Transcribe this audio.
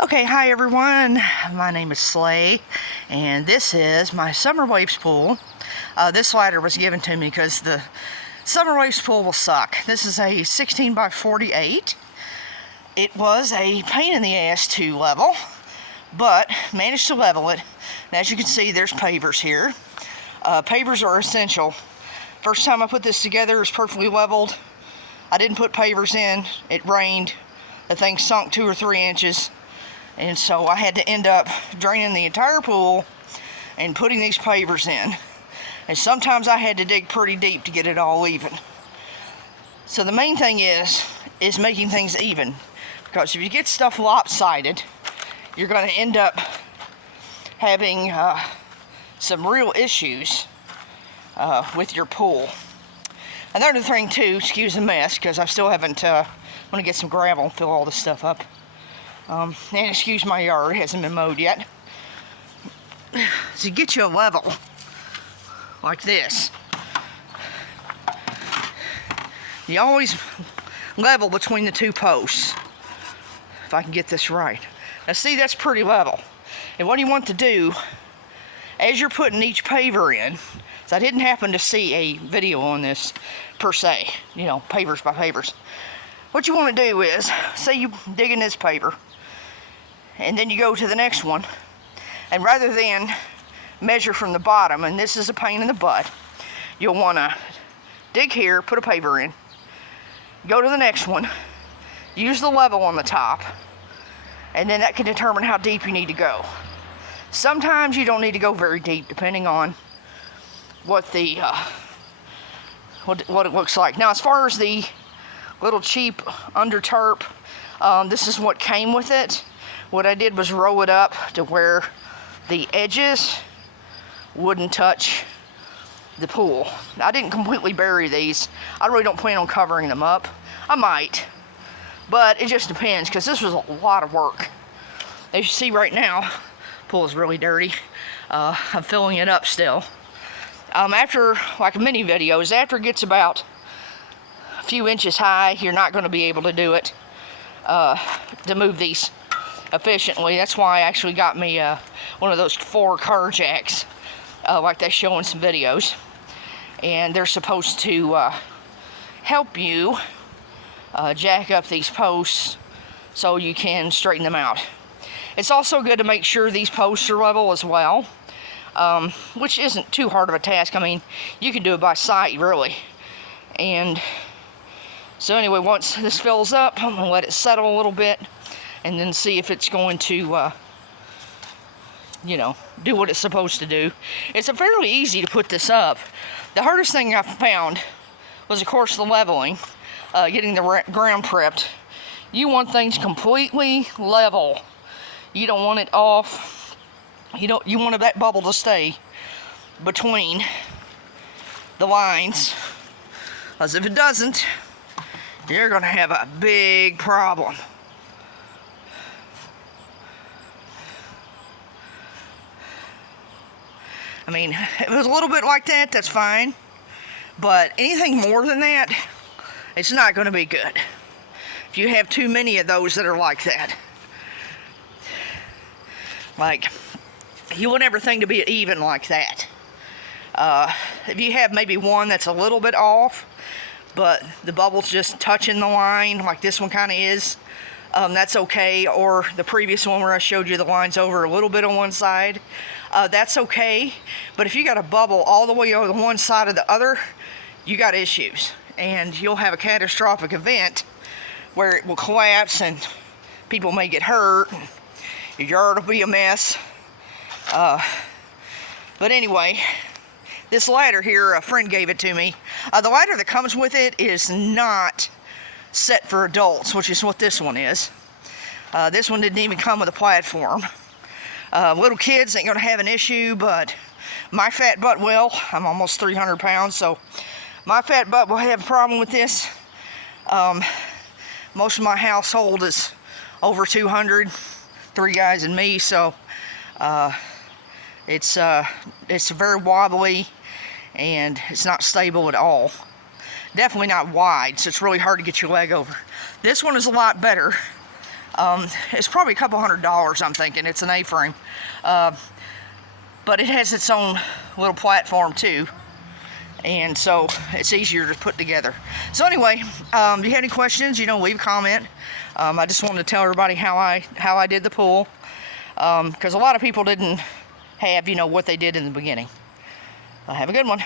Okay, hi everyone. My name is Slay, and this is my summer waves pool. This ladder was given to me because the summer waves pool will suck. This is a 16 by 48. It was a pain in the ass to level, but managed to level it. And as you can see, there's pavers here. Pavers are essential. First time I put this together, it was perfectly leveled. I didn't put pavers in. It rained. The thing sunk 2 or 3 inches. And so I had to end up draining the entire pool and putting these pavers in. And sometimes I had to dig pretty deep to get it all even. So the main thing is making things even. Because if you get stuff lopsided, you're going to end up having some real issues with your pool. Another thing too, excuse the mess, because I still haven't, want to get some gravel and fill all this stuff up. And excuse my yard, it hasn't been mowed yet. So get you a level like this. You always level between the 2 posts. If I can get this right. Now see, that's pretty level. And what you want to do, as you're putting each paver in, so I didn't happen to see a video on this per se, you know, pavers by pavers. What you want to do is, say you dig in this paver, and then you go to the next one, and rather than measure from the bottom, and this is a pain in the butt, you'll want to dig here, put a paver in, go to the next one, use the level on the top, and then that can determine how deep you need to go. Sometimes you don't need to go very deep, depending on what the what it looks like. Now, as far as the little cheap under tarp, this is what came with it. What I did was roll it up to where the edges wouldn't touch the pool. I didn't completely bury these. I really don't plan on covering them up. I might, but it just depends, because this was a lot of work. As you see right now, the pool is really dirty. I'm filling it up still. After, like many videos, after it gets about a few inches high, you're not going to be able to do it, to move these efficiently. That's why I actually got me one of those 4 car jacks, like they show in some videos, and they're supposed to help you jack up these posts so you can straighten them out. It's also good to make sure these posts are level as well, which isn't too hard of a task. I mean, you can do it by sight, really. And so anyway, once this fills up, I'm going to let it settle a little bit, and then see if it's going to, you know, do what it's supposed to do. It's fairly easy to put this up. The hardest thing I found was, of course, the leveling, getting the ground prepped. You want things completely level. You don't want it off. You want that bubble to stay between the lines, because if it doesn't, you're going to have a big problem. I mean, if it was a little bit like that, that's fine. But anything more than that, it's not going to be good. If you have too many of those that are like that. Like, you want everything to be even like that. If you have maybe one that's a little bit off, but the bubble's just touching the line, like this one kind of is, that's okay. Or the previous one where I showed you the lines over a little bit on one side, that's okay. But if you got a bubble all the way over the one side of the other, you got issues, and you'll have a catastrophic event where it will collapse and people may get hurt, and your yard will be a mess. But anyway, this ladder here, a friend gave it to me. The ladder that comes with it is not set for adults, which is what this one is. This one didn't even come with a platform. Little kids ain't gonna have an issue, but my fat butt will. I'm almost 300 pounds, so my fat butt will have a problem with this. Most of my household is over 200, 3 guys and me, so it's very wobbly, and it's not stable at all. Definitely not wide, so it's really hard to get your leg over. This one is a lot better. It's probably a couple $100, I'm thinking. It's an A-frame. But it has its own little platform too. And so it's easier to put together. So anyway, if you have any questions, leave a comment. I just wanted to tell everybody how I did the pool. Because a lot of people didn't have, what they did in the beginning. Have a good one.